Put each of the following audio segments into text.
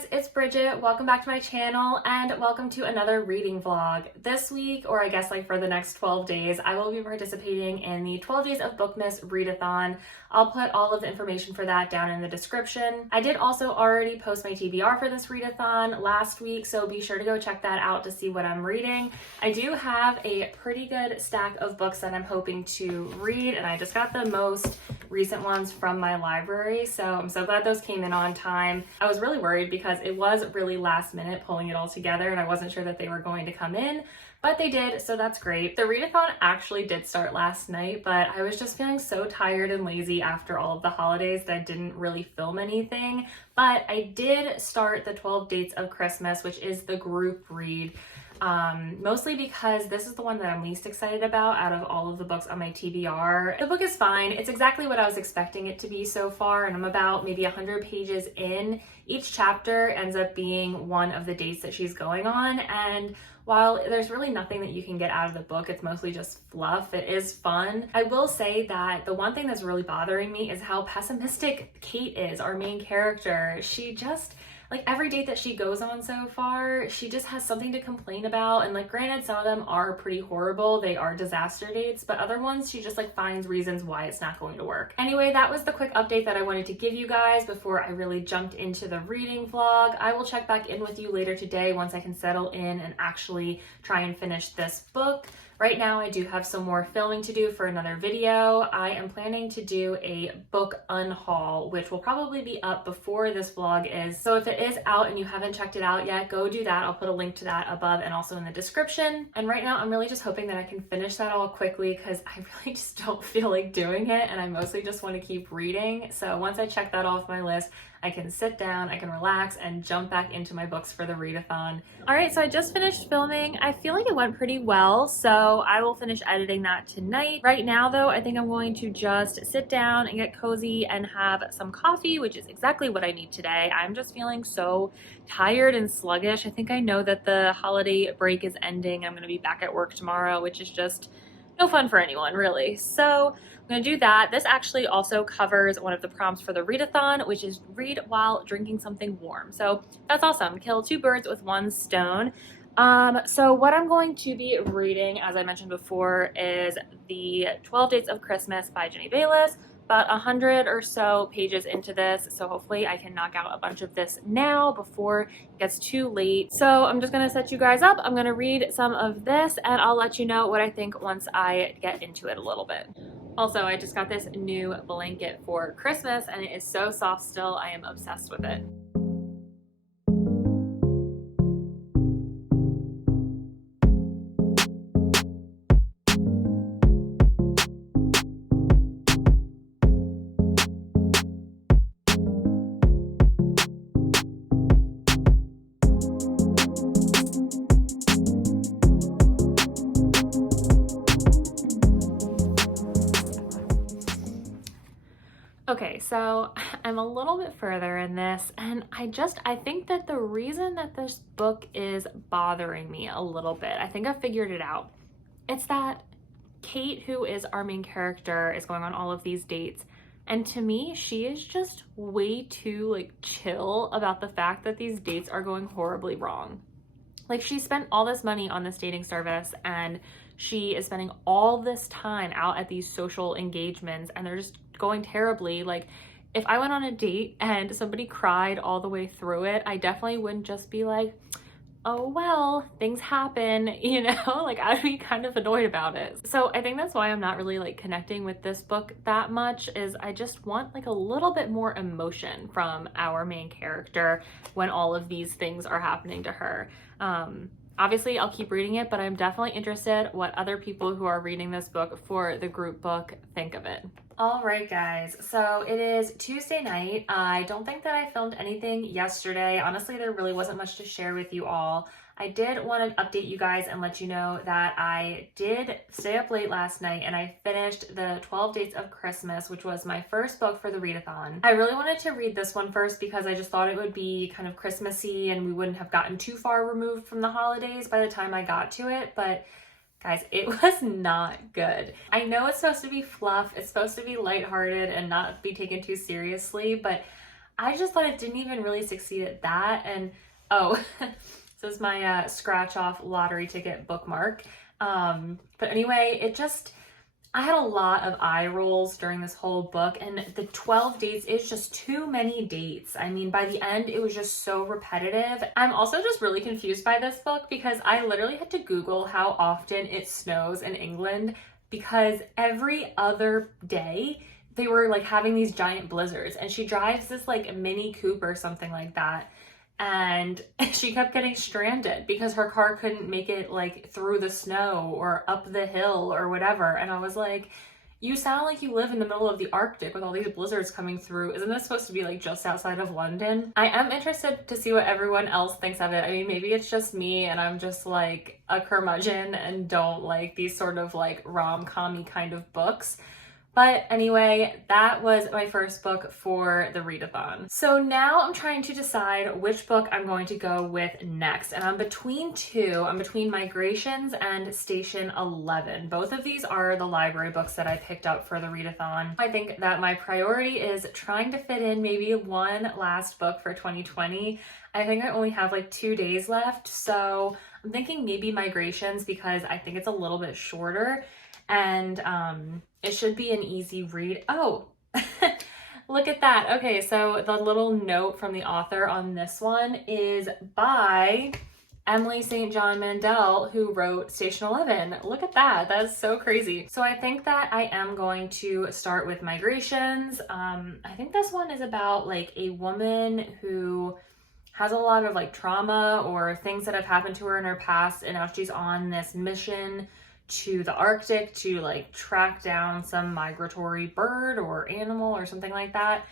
guys, it's Bridget. Welcome back to my channel and welcome to another reading vlog. This week, or I guess like for the next 12 days, I will be participating in the 12 Days of Bookmas Readathon. I'll put all of the information for that down in the description. I did also already post my TBR for this readathon last week, so be sure to go check that out to see what I'm reading. I do have a pretty good stack of books that I'm hoping to read, and I just got the most recent ones from my library, so I'm so glad those came in on time. I was really worried because it was really last minute pulling it all together and I wasn't sure that they were going to come in, but they did, so that's great. The readathon actually did start last night, but I was just feeling so tired and lazy after all of the holidays that I didn't really film anything. But I did start the 12 Dates of Christmas, which is the group read. Mostly because this is the one that I'm least excited about out of all of the books on my TBR. The book is fine. It's exactly what I was expecting it to be so far, and I'm about maybe 100 pages in. Each chapter ends up being one of the dates that she's going on, and while there's really nothing that you can get out of the book, it's mostly just fluff. It is fun. I will say that the one thing that's really bothering me is how pessimistic Kate is, our main character. She just, like, every date that she goes on so far, she just has something to complain about. And like, granted, some of them are pretty horrible. They are disaster dates, but other ones, she just like finds reasons why it's not going to work. Anyway, that was the quick update that I wanted to give you guys before I really jumped into the reading vlog. I will check back in with you later today once I can settle in and actually try and finish this book. Right now, I do have some more filming to do for another video. I am planning to do a book unhaul, which will probably be up before this vlog is. So if it is out and you haven't checked it out yet, go do that. I'll put a link to that above and also in the description. And right now, I'm really just hoping that I can finish that all quickly because I really just don't feel like doing it, and I mostly just want to keep reading. So once I check that off my list, I can sit down, I can relax, and jump back into my books for the readathon. All right, so I just finished filming. I feel like it went pretty well, so I will finish editing that tonight. Right now, though, I think I'm going to just sit down and get cozy and have some coffee, which is exactly what I need today. I'm just feeling so tired and sluggish. I think I know that the holiday break is ending. I'm gonna be back at work tomorrow, which is just no fun for anyone, really. So I'm gonna do that. This actually also covers one of the prompts for the readathon, which is read while drinking something warm. So that's awesome. Kill two birds with one stone. So what I'm going to be reading, as I mentioned before, is the 12 Dates of Christmas by Bayliss. About 100 or so pages into this, so hopefully I can knock out a bunch of this now before it gets too late. So I'm just gonna set you guys up. I'm gonna read some of this and I'll let you know what I think once I get into it a little bit. Also, I just got this new blanket for Christmas and it is so soft still. I am obsessed with it. Okay, so I'm a little bit further in this, and I think that the reason that this book is bothering me a little bit, I think I figured it out. It's that Kate, who is our main character, is going on all of these dates, and to me, she is just way too like chill about the fact that these dates are going horribly wrong. Like, she spent all this money on this dating service and she is spending all this time out at these social engagements and they're just going terribly. Like, if I went on a date and somebody cried all the way through it, I definitely wouldn't just be like, oh well, things happen, you know? Like, I'd be kind of annoyed about it. So I think that's why I'm not really like connecting with this book that much, is I just want like a little bit more emotion from our main character when all of these things are happening to her. Obviously, I'll keep reading it, but I'm definitely interested what other people who are reading this book for the group book think of it. All right, guys, so it is Tuesday night. I don't think that I filmed anything yesterday. Honestly, there really wasn't much to share with you all. I did want to update you guys and let you know that I did stay up late last night and I finished the 12 Dates of Christmas, which was my first book for the readathon. I really wanted to read this one first because I just thought it would be kind of Christmassy and we wouldn't have gotten too far removed from the holidays by the time I got to it, but guys, it was not good. I know it's supposed to be fluff, it's supposed to be lighthearted and not be taken too seriously, but I just thought it didn't even really succeed at that. And oh, this is my scratch off lottery ticket bookmark. But anyway, I had a lot of eye rolls during this whole book, and the 12 dates is just too many dates. I mean, by the end, it was just so repetitive. I'm also just really confused by this book because I literally had to Google how often it snows in England, because every other day they were like having these giant blizzards, and she drives this like Mini Cooper or something like that. And she kept getting stranded because her car couldn't make it like through the snow or up the hill or whatever. And I was like, you sound like you live in the middle of the Arctic with all these blizzards coming through. Isn't this supposed to be like just outside of London? I am interested to see what everyone else thinks of it. I mean, maybe it's just me and I'm just like a curmudgeon and don't like these sort of like rom-com-y kind of books. But anyway, that was my first book for the readathon. So now I'm trying to decide which book I'm going to go with next. And I'm between two. I'm between Migrations and Station 11. Both of these are the library books that I picked up for the readathon. I think that my priority is trying to fit in maybe one last book for 2020. I think I only have like 2 days left. So I'm thinking maybe Migrations because I think it's a little bit shorter. And it should be an easy read. Oh, look at that. Okay, so the little note from the author on this one is by Emily St. John Mandel, who wrote Station 11. Look at that. That's so crazy. So I think that I am going to start with Migrations. I think this one is about like a woman who has a lot of like trauma or things that have happened to her in her past, and now she's on this mission to the Arctic to like track down some migratory bird or animal or something like that.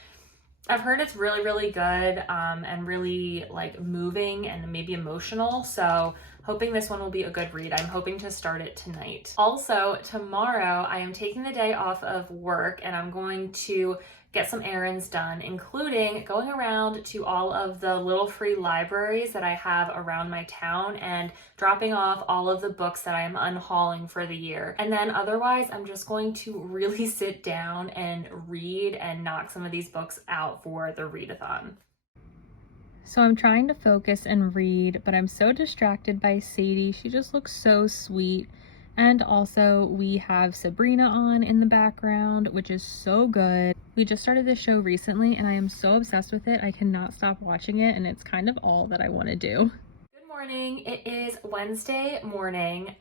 I've heard it's really, really good and really like moving and maybe emotional. So hoping this one will be a good read. I'm hoping to start it tonight. Also, tomorrow I am taking the day off of work and I'm going to get some errands done, including going around to all of the little free libraries that I have around my town and dropping off all of the books that I'm unhauling for the year. And then otherwise, I'm just going to really sit down and read and knock some of these books out for the readathon. So I'm trying to focus and read, but I'm so distracted by Sadie. She just looks so sweet. And also we have Sabrina on in the background, which is so good. We just started this show recently and I am so obsessed with it. I cannot stop watching it and it's kind of all that I want to do. Good morning. It is Wednesday morning.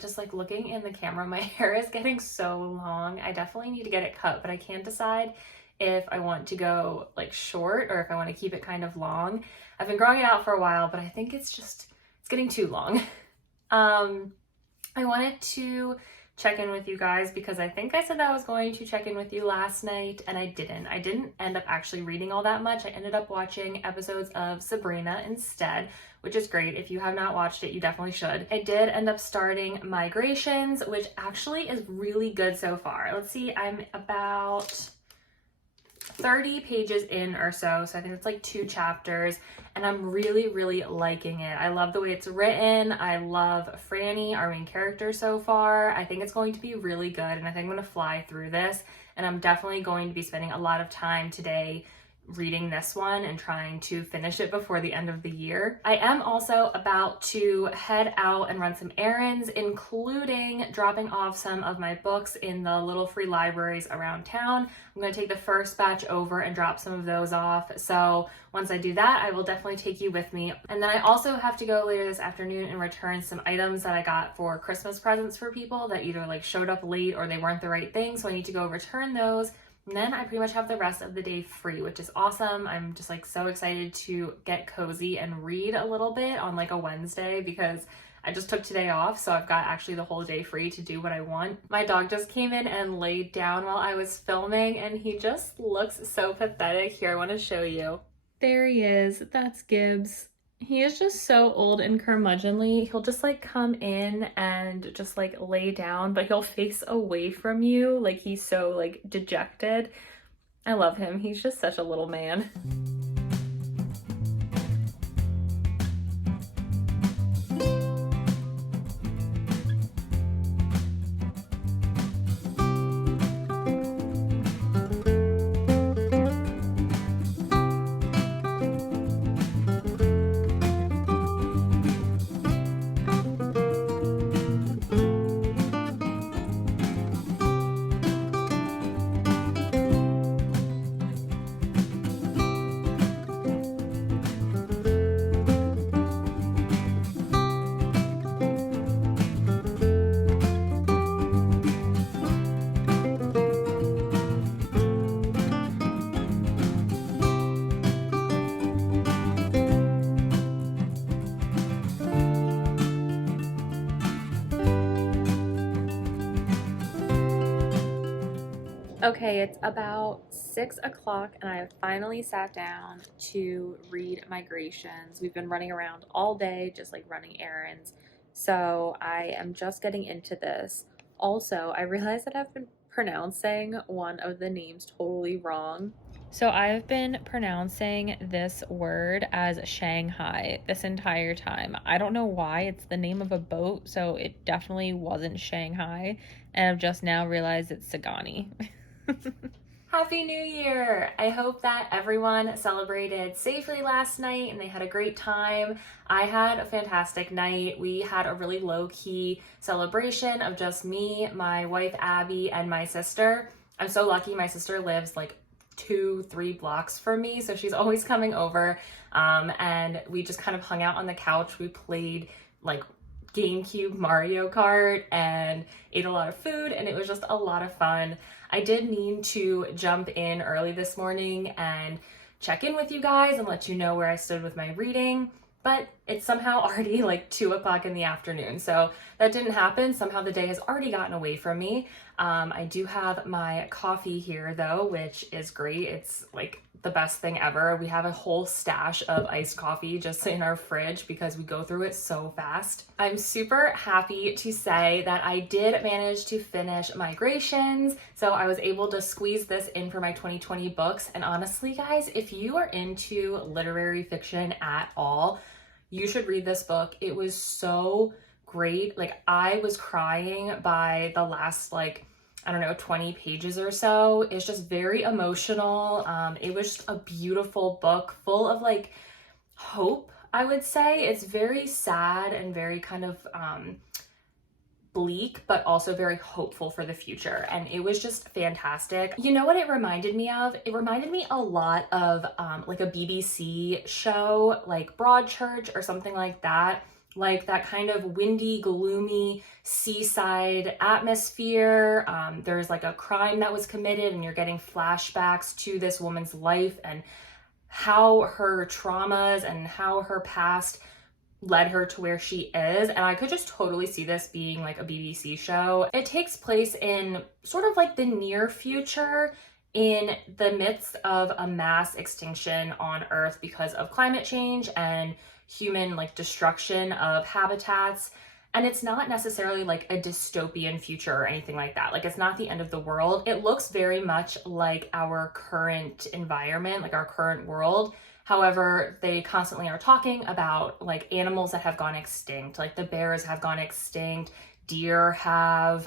Just like looking in the camera, my hair is getting so long. I definitely need to get it cut, but I can't decide if I want to go like short or if I want to keep it kind of long. I've been growing it out for a while, but I think it's getting too long. I wanted to check in with you guys because I think I said that I was going to check in with you last night and I didn't. I didn't end up actually reading all that much. I ended up watching episodes of Sabrina instead, which is great. If you have not watched it, you definitely should. I did end up starting Migrations, which actually is really good so far. Let's see, I'm about 30 pages in or so I think it's like 2 chapters and I'm really, really liking it. I love the way it's written. I love Franny, our main character so far. I think it's going to be really good and I think I'm going to fly through this, and I'm definitely going to be spending a lot of time today reading this one and trying to finish it before the end of the year. I am also about to head out and run some errands, including dropping off some of my books in the little free libraries around town. I'm going to take the first batch over and drop some of those off. So once I do that, I will definitely take you with me. And then I also have to go later this afternoon and return some items that I got for Christmas presents for people that either like showed up late or they weren't the right thing. So I need to go return those. And then I pretty much have the rest of the day free, which is awesome. I'm just like so excited to get cozy and read a little bit on like a Wednesday because I just took today off. So I've got actually the whole day free to do what I want. My dog just came in and laid down while I was filming and he just looks so pathetic. Here, I want to show you. There he is. That's Gibbs. He is just so old and curmudgeonly. He'll just like come in and just like lay down, but he'll face away from you. Like he's so like dejected. I love him. He's just such a little man. Okay, it's about 6 o'clock and I have finally sat down to read Migrations. We've been running around all day, just like running errands. So I am just getting into this. Also, I realized that I've been pronouncing one of the names totally wrong. So I've been pronouncing this word as Shanghai this entire time. I don't know why. It's the name of a boat, so it definitely wasn't Shanghai. And I've just now realized it's Sagani. Happy New Year! I hope that everyone celebrated safely last night and they had a great time. I had a fantastic night. We had a really low-key celebration of just me, my wife Abby, and my sister. I'm so lucky. My sister lives like 2-3 blocks from me, so she's always coming over, and we just kind of hung out on the couch. We played like GameCube Mario Kart and ate a lot of food, and it was just a lot of fun. I did mean to jump in early this morning and check in with you guys and let you know where I stood with my reading, but it's somehow already like 2 o'clock in the afternoon, so that didn't happen. Somehow the day has already gotten away from me. I do have my coffee here though, which is great. It's like the best thing ever. We have a whole stash of iced coffee just in our fridge because we go through it so fast. I'm super happy to say that I did manage to finish Migrations, so I was able to squeeze this in for my 2020 books. And honestly, guys, if you are into literary fiction at all, you should read this book. It was so great. Like, I was crying by the last, like, I don't know, 20 pages or so. It's just very emotional. It was just a beautiful book full of like hope, I would say. It's very sad and very kind of bleak, but also very hopeful for the future. And it was just fantastic. You know what it reminded me of? It reminded me a lot of like a BBC show, like Broadchurch or something like that. Like that kind of windy, gloomy seaside atmosphere. There's like a crime that was committed and you're getting flashbacks to this woman's life and how her traumas and how her past led her to where she is. And I could just totally see this being like a BBC show. It takes place in sort of like the near future, in the midst of a mass extinction on Earth because of climate change and human like destruction of habitats. And it's not necessarily like a dystopian future or anything like that. Like, it's not the end of the world. It looks very much like our current environment, like our current world. However, they constantly are talking about like animals that have gone extinct, like the bears have gone extinct, deer have,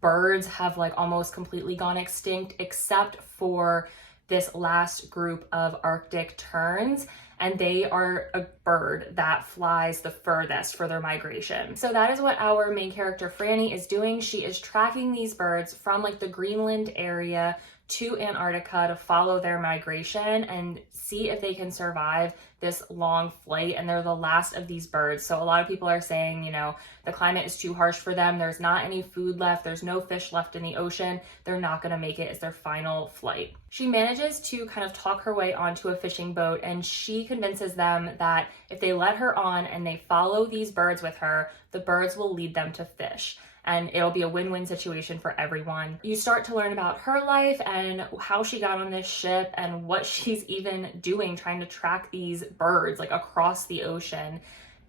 birds have like almost completely gone extinct, except for this last group of Arctic terns. And they are a bird that flies the furthest for their migration. So that is what our main character Franny is doing. She is tracking these birds from like the Greenland area to Antarctica to follow their migration and see if they can survive this long flight. And they're the last of these birds. So a lot of people are saying, you know, the climate is too harsh for them. There's not any food left. There's no fish left in the ocean. They're not going to make it as their final flight. She manages to kind of talk her way onto a fishing boat, and she convinces them that if they let her on and they follow these birds with her, the birds will lead them to fish. And it'll be a win-win situation for everyone. You start to learn about her life and how she got on this ship and what she's even doing trying to track these birds like across the ocean.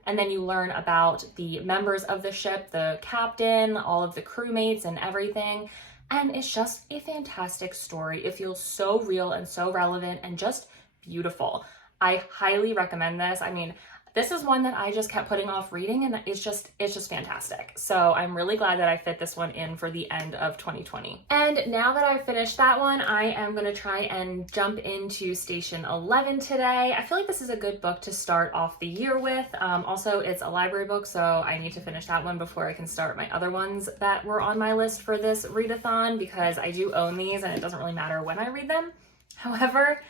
And then you learn about the members of the ship, the captain, all of the crewmates and everything. And it's just a fantastic story. It feels so real and so relevant and just beautiful. I highly recommend this. I mean, this is one that I just kept putting off reading, and it's just fantastic. So I'm really glad that I fit this one in for the end of 2020. And now that I've finished that one, I am going to try and jump into Station 11 today. I feel like this is a good book to start off the year with. Also, it's a library book, so I need to finish that one before I can start my other ones that were on my list for this readathon, because I do own these and it doesn't really matter when I read them. However,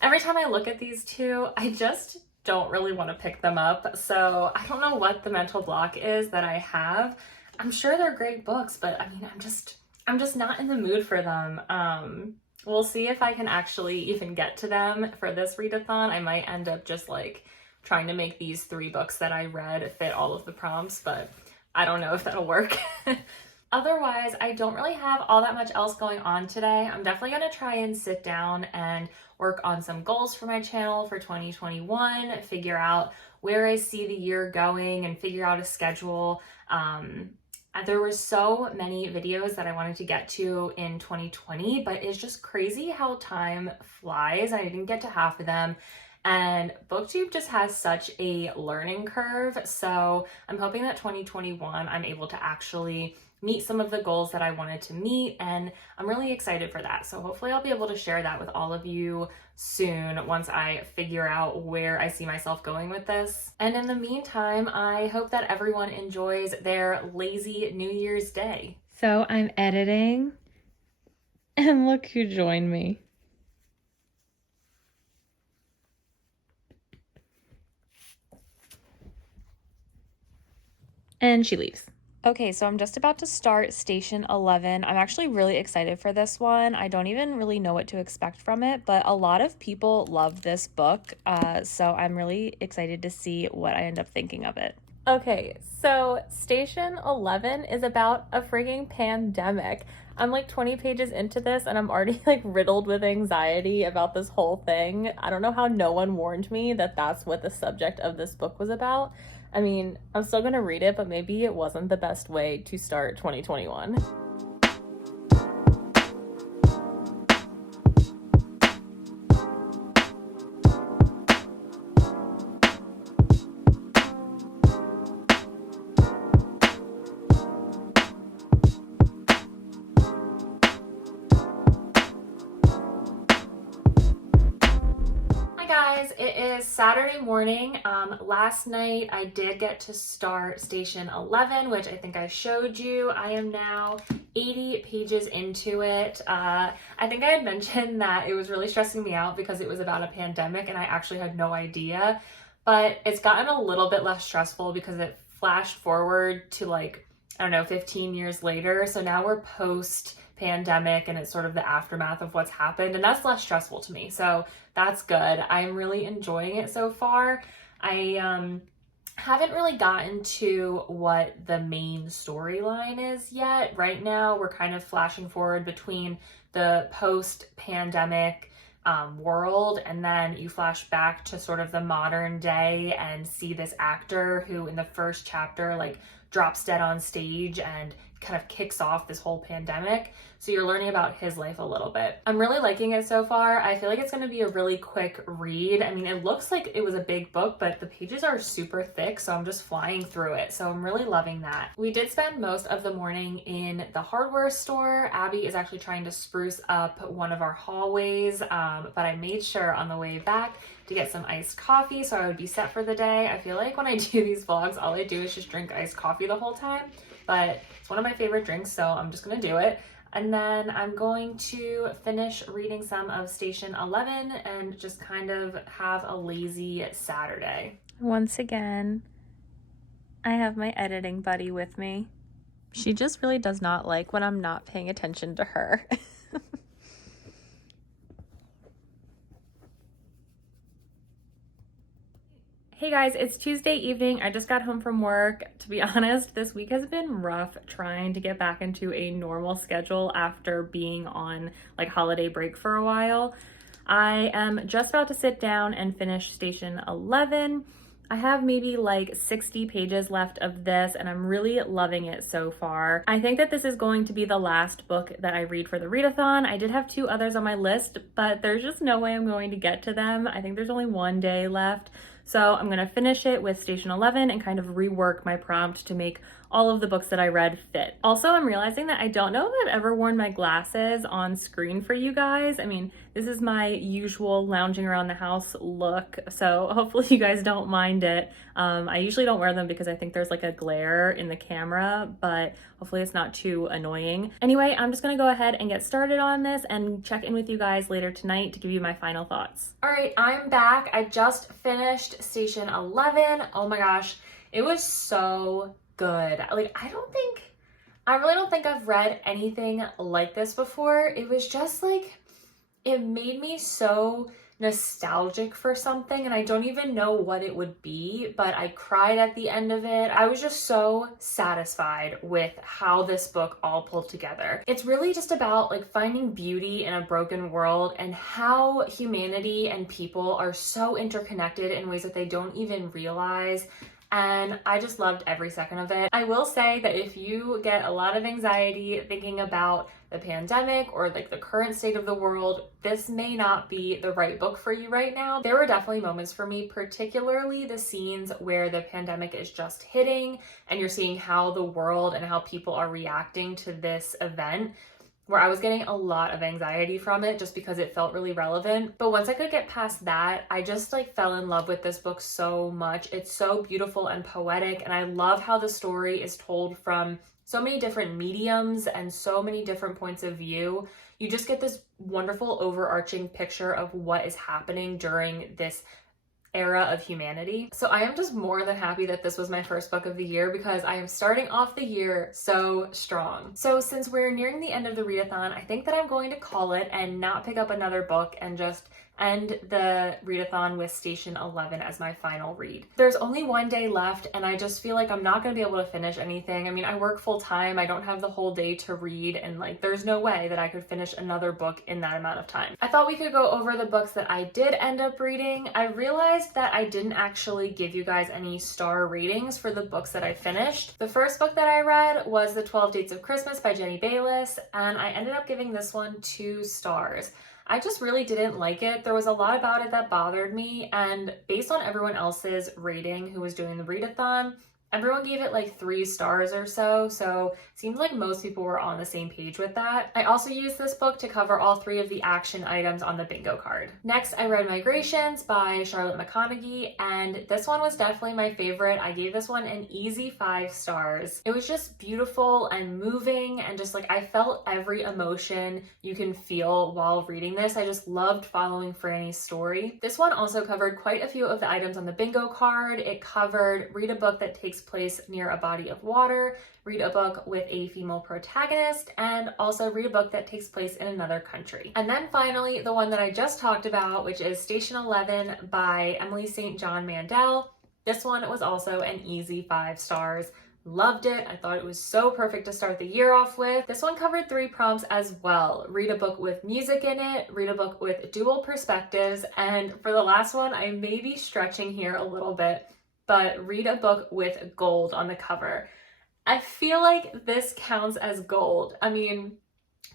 every time I look at these two, I just don't really want to pick them up. So I don't know what the mental block is that I have. I'm sure they're great books, but I mean, I'm just not in the mood for them. We'll see if I can actually even get to them for this readathon. I might end up just like trying to make these 3 books that I read fit all of the prompts, but I don't know if that'll work. Otherwise, I don't really have all that much else going on today. I'm definitely going to try and sit down and work on some goals for my channel for 2021, figure out where I see the year going and figure out a schedule. There were so many videos that I wanted to get to in 2020, but it's just crazy how time flies. I didn't get to half of them. And BookTube just has such a learning curve. So I'm hoping that 2021, I'm able to actually meet some of the goals that I wanted to meet, and I'm really excited for that. So hopefully I'll be able to share that with all of you soon once I figure out where I see myself going with this. And in the meantime, I hope that everyone enjoys their lazy New Year's Day. So I'm editing, and look who joined me. And she leaves. Okay, so I'm just about to start Station 11. I'm actually really excited for this one. I don't even really know what to expect from it, but a lot of people love this book, so I'm really excited to see what I end up thinking of it. Okay, so Station 11 is about a frigging pandemic. I'm like 20 pages into this and I'm already like riddled with anxiety about this whole thing. I don't know how no one warned me that that's what the subject of this book was about. I mean, I'm still gonna read it, but maybe it wasn't the best way to start 2021. It is Saturday morning. Last night I did get to start Station 11, which I think I showed you. I am now 80 pages into it. I think I had mentioned that it was really stressing me out because it was about a pandemic and I actually had no idea, but it's gotten a little bit less stressful because it flashed forward to like, I don't know, 15 years later. So now we're post pandemic and it's sort of the aftermath of what's happened, and that's less stressful to me, so that's good. I'm really enjoying it so far. I haven't really gotten to what the main storyline is yet. Right now we're kind of flashing forward between the post-pandemic world, and then you flash back to sort of the modern day and see this actor who in the first chapter like drops dead on stage and kind of kicks off this whole pandemic. So you're learning about his life a little bit. I'm really liking it so far. I feel like it's going to be a really quick read. I mean, it looks like it was a big book, but the pages are super thick, so I'm just flying through it. So I'm really loving that. We did spend most of the morning in the hardware store. Abby is actually trying to spruce up one of our hallways, but I made sure on the way back to get some iced coffee so I would be set for the day. I feel like when I do these vlogs, all I do is just drink iced coffee the whole time, but it's one of my favorite drinks, so I'm just gonna do it. And then I'm going to finish reading some of Station 11 and just kind of have a lazy Saturday. Once again, I have my editing buddy with me. She just really does not like when I'm not paying attention to her. Hey guys, it's Tuesday evening. I just got home from work. To be honest, this week has been rough trying to get back into a normal schedule after being on like holiday break for a while. I am just about to sit down and finish Station 11. I have maybe like 60 pages left of this and I'm really loving it so far. I think that this is going to be the last book that I read for the readathon. I did have 2 others on my list, but there's just no way I'm going to get to them. I think there's only 1 day left. So I'm gonna finish it with Station 11 and kind of rework my prompt to make all of the books that I read fit. Also, I'm realizing that I don't know if I've ever worn my glasses on screen for you guys. I mean, this is my usual lounging around the house look, so hopefully you guys don't mind it. I usually don't wear them because I think there's like a glare in the camera, but hopefully it's not too annoying. Anyway, I'm just gonna go ahead and get started on this and check in with you guys later tonight to give you my final thoughts. All right, I'm back. I just finished Station 11. Oh my gosh, it was so good. Like, I really don't think I've read anything like this before. It was just like, it made me so nostalgic for something, and I don't even know what it would be, but I cried at the end of it. I was just so satisfied with how this book all pulled together. It's really just about like finding beauty in a broken world and how humanity and people are so interconnected in ways that they don't even realize. And I just loved every second of it. I will say that if you get a lot of anxiety thinking about the pandemic or like the current state of the world, this may not be the right book for you right now. There were definitely moments for me, particularly the scenes where the pandemic is just hitting and you're seeing how the world and how people are reacting to this event, where I was getting a lot of anxiety from it just because it felt really relevant. But once I could get past that, I just like fell in love with this book so much. It's so beautiful and poetic, and I love how the story is told from so many different mediums and so many different points of view. You just get this wonderful overarching picture of what is happening during this era of humanity. So I am just more than happy that this was my first book of the year because I am starting off the year so strong. So since we're nearing the end of the readathon, I think that I'm going to call it and not pick up another book and just end the readathon with Station 11 as my final read. There's only one day left and I just feel like I'm not going to be able to finish anything. I mean, I work full time, I don't have the whole day to read, and like there's no way that I could finish another book in that amount of time. I thought we could go over the books that I did end up reading. I realized that I didn't actually give you guys any star ratings for the books that I finished. The first book that I read was The 12 Dates of Christmas by Jenny Bayliss, and I ended up giving this one 2 stars. I just really didn't like it. There was a lot about it that bothered me, and based on everyone else's rating who was doing the readathon, everyone gave it like 3 stars or so, so it seems like most people were on the same page with that. I also used this book to cover all 3 of the action items on the bingo card. Next, I read Migrations by Charlotte McConaghy, and this one was definitely my favorite. I gave this one an easy 5 stars. It was just beautiful and moving, and just like I felt every emotion you can feel while reading this. I just loved following Franny's story. This one also covered quite a few of the items on the bingo card. It covered read a book that takes place near a body of water, read a book with a female protagonist, and also read a book that takes place in another country. And then finally, the one that I just talked about, which is Station 11 by Emily St. John Mandel. This one was also an easy 5 stars. Loved it. I thought it was so perfect to start the year off with. This one covered 3 prompts as well. Read a book with music in it, read a book with dual perspectives, and for the last one, I may be stretching here a little bit, but read a book with gold on the cover. I feel like this counts as gold. I mean,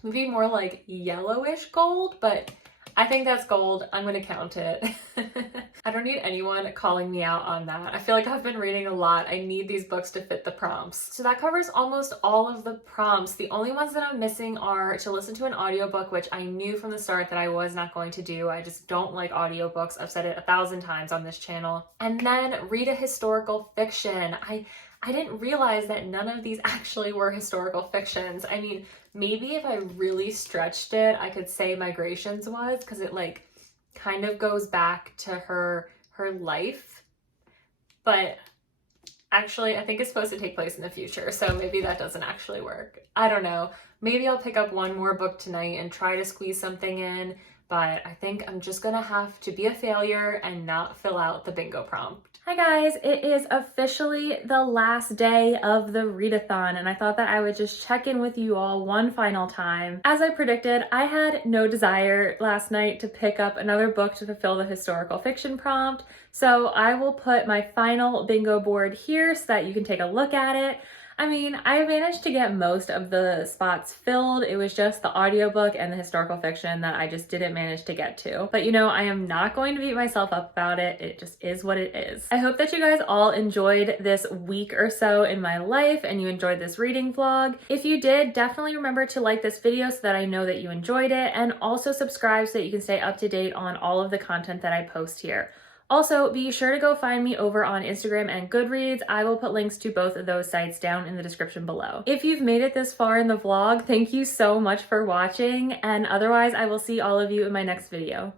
maybe more like yellowish gold, but I think that's gold. I'm gonna count it. I don't need anyone calling me out on that. I feel like I've been reading a lot. I need these books to fit the prompts. So that covers almost all of the prompts. The only ones that I'm missing are to listen to an audiobook, which I knew from the start that I was not going to do. I just don't like audiobooks. I've said it 1,000 times on this channel. And then read a historical fiction. I didn't realize that none of these actually were historical fictions. I mean, maybe if I really stretched it, I could say Migrations was, because it like kind of goes back to her life. But actually, I think it's supposed to take place in the future, so maybe that doesn't actually work. I don't know. Maybe I'll pick up one more book tonight and try to squeeze something in, but I think I'm just gonna have to be a failure and not fill out the bingo prompt. Hi guys, it is officially the last day of the readathon, and I thought that I would just check in with you all one final time. As I predicted, I had no desire last night to pick up another book to fulfill the historical fiction prompt, so I will put my final bingo board here so that you can take a look at it. I mean, I managed to get most of the spots filled. It was just the audiobook and the historical fiction that I just didn't manage to get to. But you know, I am not going to beat myself up about it. It just is what it is. I hope that you guys all enjoyed this week or so in my life and you enjoyed this reading vlog. If you did, definitely remember to like this video so that I know that you enjoyed it, and also subscribe so that you can stay up to date on all of the content that I post here. Also, be sure to go find me over on Instagram and Goodreads. I will put links to both of those sites down in the description below. If you've made it this far in the vlog, thank you so much for watching, and otherwise I will see all of you in my next video.